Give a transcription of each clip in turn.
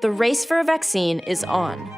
The race for a vaccine is on.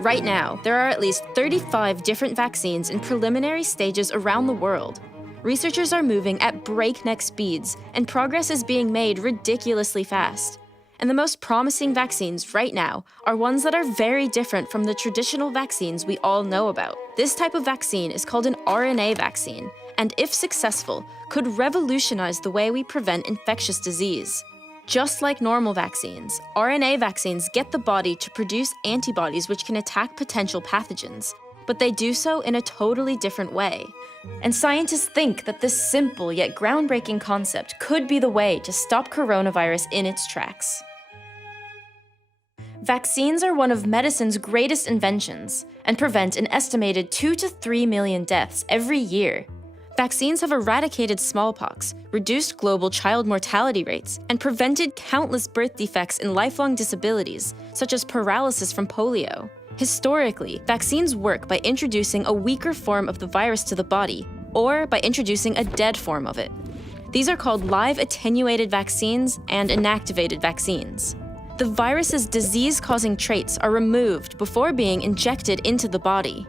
Right now, there are at least 35 different vaccines in preliminary stages around the world. Researchers are moving at breakneck speeds, and progress is being made ridiculously fast. And the most promising vaccines right now are ones that are very different from the traditional vaccines we all know about. This type of vaccine is called an RNA vaccine, and if successful, could revolutionize the way we prevent infectious disease. Just like normal vaccines, RNA vaccines get the body to produce antibodies which can attack potential pathogens, but they do so in a totally different way. And scientists think that this simple yet groundbreaking concept could be the way to stop coronavirus in its tracks. Vaccines are one of medicine's greatest inventions and prevent an estimated 2 to 3 million deaths every year. Vaccines have eradicated smallpox, reduced global child mortality rates, and prevented countless birth defects and lifelong disabilities, such as paralysis from polio. Historically, vaccines work by introducing a weaker form of the virus to the body, or by introducing a dead form of it. These are called live attenuated vaccines and inactivated vaccines. The virus's disease-causing traits are removed before being injected into the body.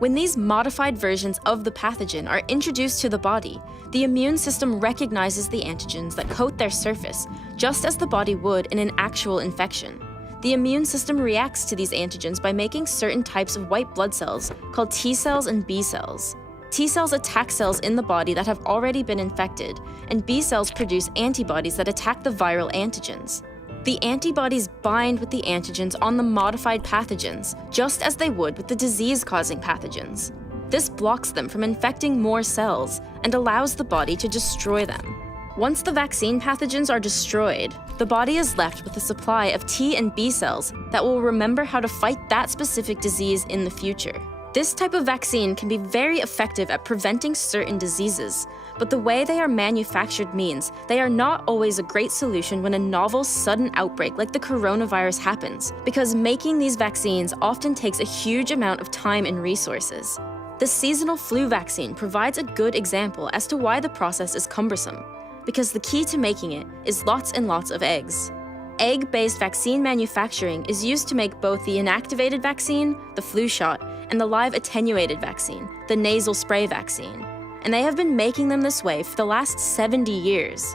When these modified versions of the pathogen are introduced to the body, the immune system recognizes the antigens that coat their surface, just as the body would in an actual infection. The immune system reacts to these antigens by making certain types of white blood cells, called T cells and B cells. T cells attack cells in the body that have already been infected, and B cells produce antibodies that attack the viral antigens. The antibodies bind with the antigens on the modified pathogens, just as they would with the disease-causing pathogens. This blocks them from infecting more cells and allows the body to destroy them. Once the vaccine pathogens are destroyed, the body is left with a supply of T and B cells that will remember how to fight that specific disease in the future. This type of vaccine can be very effective at preventing certain diseases, but the way they are manufactured means they are not always a great solution when a novel, sudden outbreak like the coronavirus happens, because making these vaccines often takes a huge amount of time and resources. The seasonal flu vaccine provides a good example as to why the process is cumbersome, because the key to making it is lots and lots of eggs. Egg-based vaccine manufacturing is used to make both the inactivated vaccine, the flu shot, and the live attenuated vaccine, the nasal spray vaccine. And they have been making them this way for the last 70 years.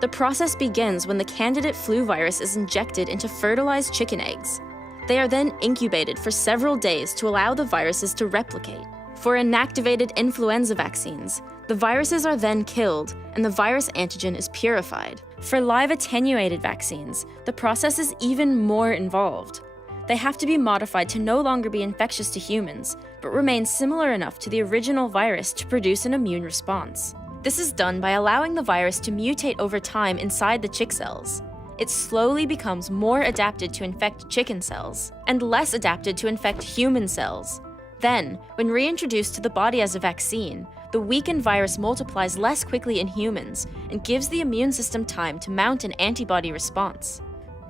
The process begins when the candidate flu virus is injected into fertilized chicken eggs. They are then incubated for several days to allow the viruses to replicate. For inactivated influenza vaccines, the viruses are then killed and the virus antigen is purified. For live attenuated vaccines, the process is even more involved. They have to be modified to no longer be infectious to humans, but remain similar enough to the original virus to produce an immune response. This is done by allowing the virus to mutate over time inside the chick cells. It slowly becomes more adapted to infect chicken cells, and less adapted to infect human cells. Then, when reintroduced to the body as a vaccine, the weakened virus multiplies less quickly in humans and gives the immune system time to mount an antibody response.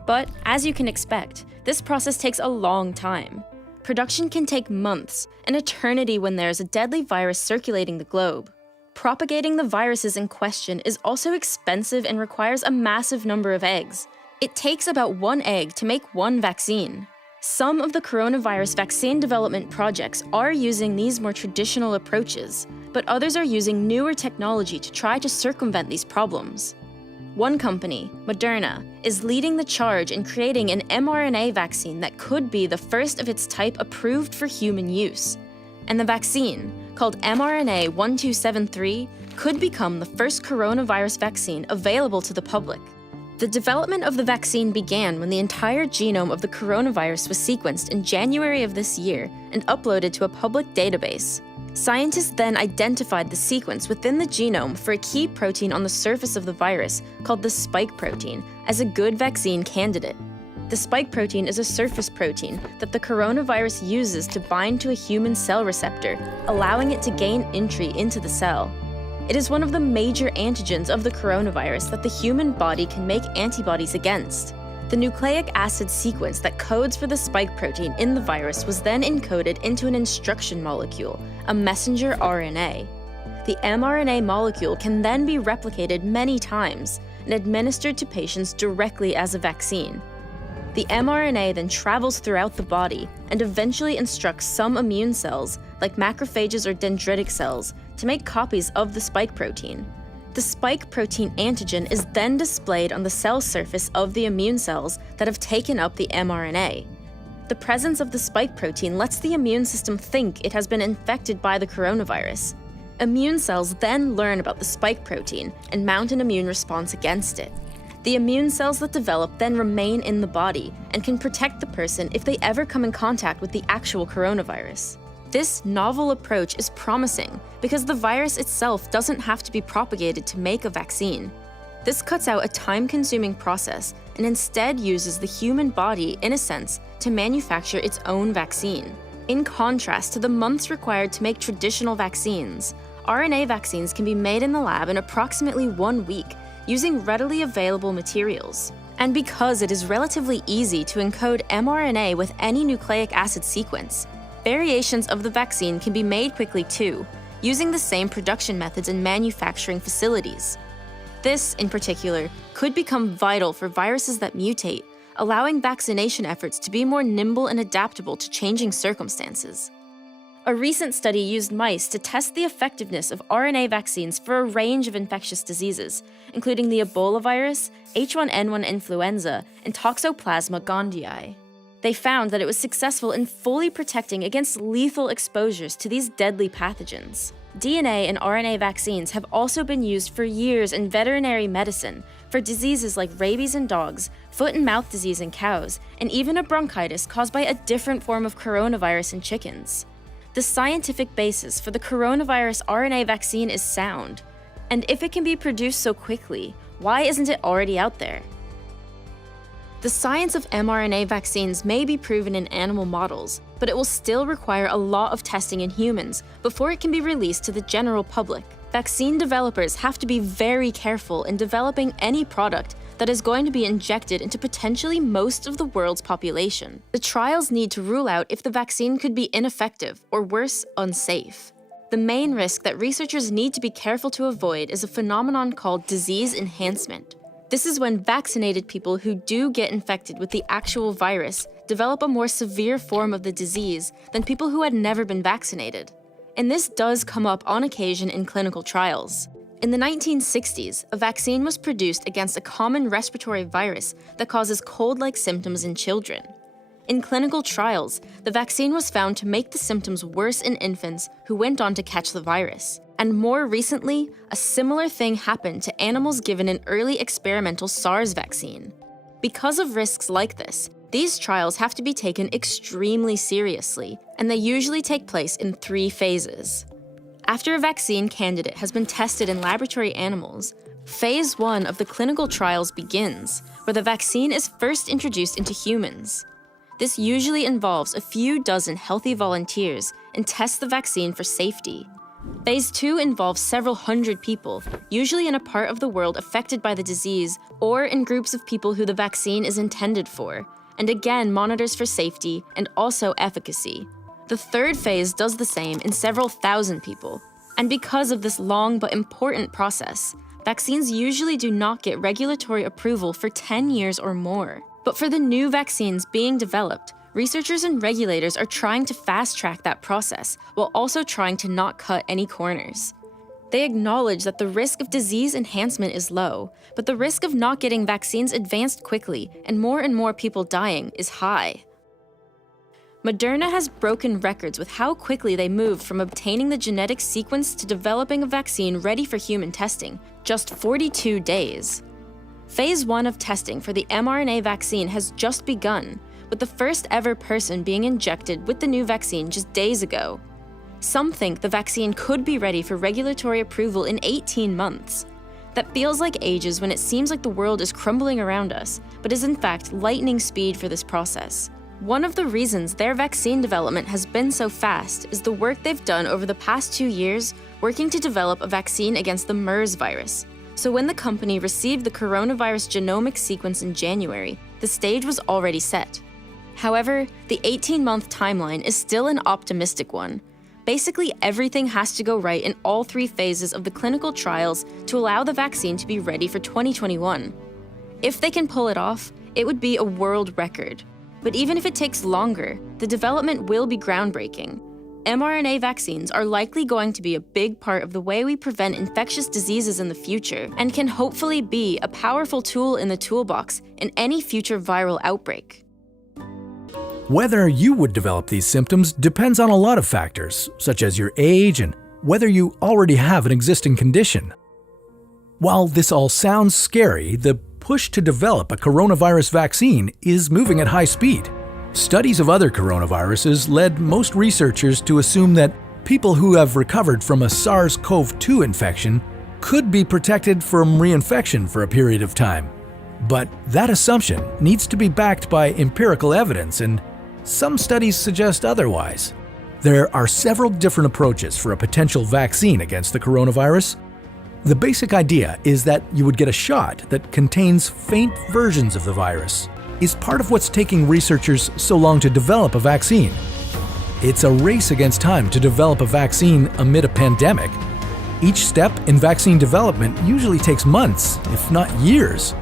But, as you can expect, this process takes a long time. Production can take months, an eternity when there is a deadly virus circulating the globe. Propagating the viruses in question is also expensive and requires a massive number of eggs. It takes about 1 egg to make 1 vaccine. Some of the coronavirus vaccine development projects are using these more traditional approaches, but others are using newer technology to try to circumvent these problems. One company, Moderna, is leading the charge in creating an mRNA vaccine that could be the first of its type approved for human use. And the vaccine, called mRNA-1273, could become the first coronavirus vaccine available to the public. The development of the vaccine began when the entire genome of the coronavirus was sequenced in January of this year and uploaded to a public database. Scientists then identified the sequence within the genome for a key protein on the surface of the virus called the spike protein as a good vaccine candidate. The spike protein is a surface protein that the coronavirus uses to bind to a human cell receptor, allowing it to gain entry into the cell. It is one of the major antigens of the coronavirus that the human body can make antibodies against. The nucleic acid sequence that codes for the spike protein in the virus was then encoded into an instruction molecule, a messenger RNA. The mRNA molecule can then be replicated many times and administered to patients directly as a vaccine. The mRNA then travels throughout the body and eventually instructs some immune cells, like macrophages or dendritic cells, to make copies of the spike protein. The spike protein antigen is then displayed on the cell surface of the immune cells that have taken up the mRNA. The presence of the spike protein lets the immune system think it has been infected by the coronavirus. Immune cells then learn about the spike protein and mount an immune response against it. The immune cells that develop then remain in the body and can protect the person if they ever come in contact with the actual coronavirus. This novel approach is promising because the virus itself doesn't have to be propagated to make a vaccine. This cuts out a time-consuming process and instead uses the human body, in a sense, to manufacture its own vaccine. In contrast to the months required to make traditional vaccines, RNA vaccines can be made in the lab in approximately 1 week using readily available materials. And because it is relatively easy to encode mRNA with any nucleic acid sequence, variations of the vaccine can be made quickly too, using the same production methods and manufacturing facilities. This, in particular, could become vital for viruses that mutate, allowing vaccination efforts to be more nimble and adaptable to changing circumstances. A recent study used mice to test the effectiveness of RNA vaccines for a range of infectious diseases, including the Ebola virus, H1N1 influenza, and Toxoplasma gondii. They found that it was successful in fully protecting against lethal exposures to these deadly pathogens. DNA and RNA vaccines have also been used for years in veterinary medicine for diseases like rabies in dogs, foot and mouth disease in cows, and even a bronchitis caused by a different form of coronavirus in chickens. The scientific basis for the coronavirus RNA vaccine is sound, and if it can be produced so quickly, why isn't it already out there? The science of mRNA vaccines may be proven in animal models, but it will still require a lot of testing in humans before it can be released to the general public. Vaccine developers have to be very careful in developing any product that is going to be injected into potentially most of the world's population. The trials need to rule out if the vaccine could be ineffective or worse, unsafe. The main risk that researchers need to be careful to avoid is a phenomenon called disease enhancement. This is when vaccinated people who do get infected with the actual virus develop a more severe form of the disease than people who had never been vaccinated. And this does come up on occasion in clinical trials. In the 1960s, a vaccine was produced against a common respiratory virus that causes cold-like symptoms in children. In clinical trials, the vaccine was found to make the symptoms worse in infants who went on to catch the virus. And more recently, a similar thing happened to animals given an early experimental SARS vaccine. Because of risks like this, these trials have to be taken extremely seriously, and they usually take place in 3 phases. After a vaccine candidate has been tested in laboratory animals, phase 1 of the clinical trials begins, where the vaccine is first introduced into humans. This usually involves a few dozen healthy volunteers and tests the vaccine for safety. Phase 2 involves several hundred people, usually in a part of the world affected by the disease or in groups of people who the vaccine is intended for, and again monitors for safety and also efficacy. The third phase does the same in several thousand people. And because of this long but important process, vaccines usually do not get regulatory approval for 10 years or more. But for the new vaccines being developed, researchers and regulators are trying to fast-track that process while also trying to not cut any corners. They acknowledge that the risk of disease enhancement is low, but the risk of not getting vaccines advanced quickly and more people dying is high. Moderna has broken records with how quickly they moved from obtaining the genetic sequence to developing a vaccine ready for human testing, just 42 days. Phase 1 of testing for the mRNA vaccine has just begun, with the first ever person being injected with the new vaccine just days ago. Some think the vaccine could be ready for regulatory approval in 18 months. That feels like ages when it seems like the world is crumbling around us, but is in fact lightning speed for this process. One of the reasons their vaccine development has been so fast is the work they've done over the past 2 years working to develop a vaccine against the MERS virus. So when the company received the coronavirus genomic sequence in January, the stage was already set. However, the 18-month timeline is still an optimistic one. Basically, everything has to go right in all 3 phases of the clinical trials to allow the vaccine to be ready for 2021. If they can pull it off, it would be a world record. But even if it takes longer, the development will be groundbreaking. mRNA vaccines are likely going to be a big part of the way we prevent infectious diseases in the future and can hopefully be a powerful tool in the toolbox in any future viral outbreak. Whether you would develop these symptoms depends on a lot of factors, such as your age and whether you already have an existing condition. While this all sounds scary, the push to develop a coronavirus vaccine is moving at high speed. Studies of other coronaviruses led most researchers to assume that people who have recovered from a SARS-CoV-2 infection could be protected from reinfection for a period of time. But that assumption needs to be backed by empirical evidence, and some studies suggest otherwise. There are several different approaches for a potential vaccine against the coronavirus. The basic idea is that you would get a shot that contains faint versions of the virus. Is part of what's taking researchers so long to develop a vaccine. It's a race against time to develop a vaccine amid a pandemic. Each step in vaccine development usually takes months, if not years.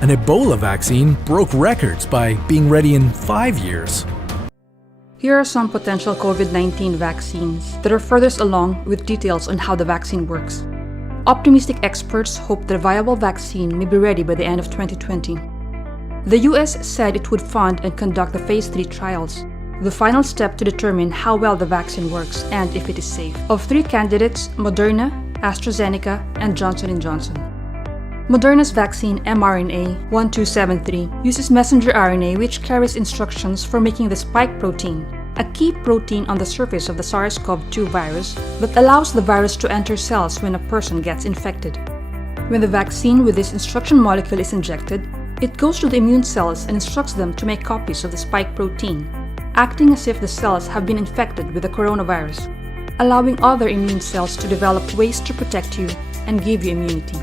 An Ebola vaccine broke records by being ready in 5 years. Here are some potential COVID-19 vaccines that are furthest along with details on how the vaccine works. Optimistic experts hope that a viable vaccine may be ready by the end of 2020. The US said it would fund and conduct the Phase 3 trials, the final step to determine how well the vaccine works and if it is safe. Of 3 candidates, Moderna, AstraZeneca, and Johnson & Johnson. Moderna's vaccine mRNA-1273 uses messenger RNA, which carries instructions for making the spike protein, a key protein on the surface of the SARS-CoV-2 virus that allows the virus to enter cells when a person gets infected. When the vaccine with this instruction molecule is injected, it goes to the immune cells and instructs them to make copies of the spike protein, acting as if the cells have been infected with the coronavirus, allowing other immune cells to develop ways to protect you and give you immunity.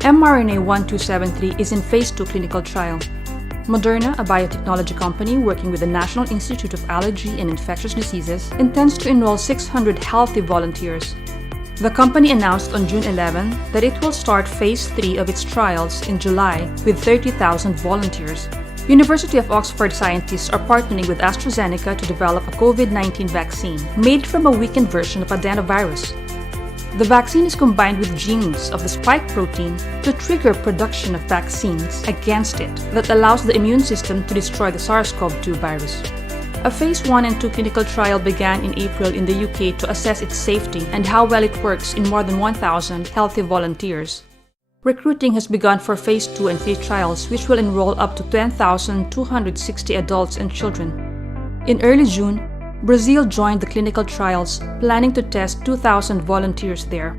mRNA-1273 is in Phase 2 clinical trial. Moderna, a biotechnology company working with the National Institute of Allergy and Infectious Diseases, intends to enroll 600 healthy volunteers. The company announced on June 11 that it will start Phase 3 of its trials in July with 30,000 volunteers. University of Oxford scientists are partnering with AstraZeneca to develop a COVID-19 vaccine made from a weakened version of adenovirus. The vaccine is combined with genes of the spike protein to trigger production of vaccines against it that allows the immune system to destroy the SARS-CoV-2 virus. A Phase 1 and 2 clinical trial began in April in the UK to assess its safety and how well it works in more than 1,000 healthy volunteers. Recruiting has begun for Phase 2 and 3 trials, which will enroll up to 10,260 adults and children. In early June, Brazil joined the clinical trials, planning to test 2,000 volunteers there.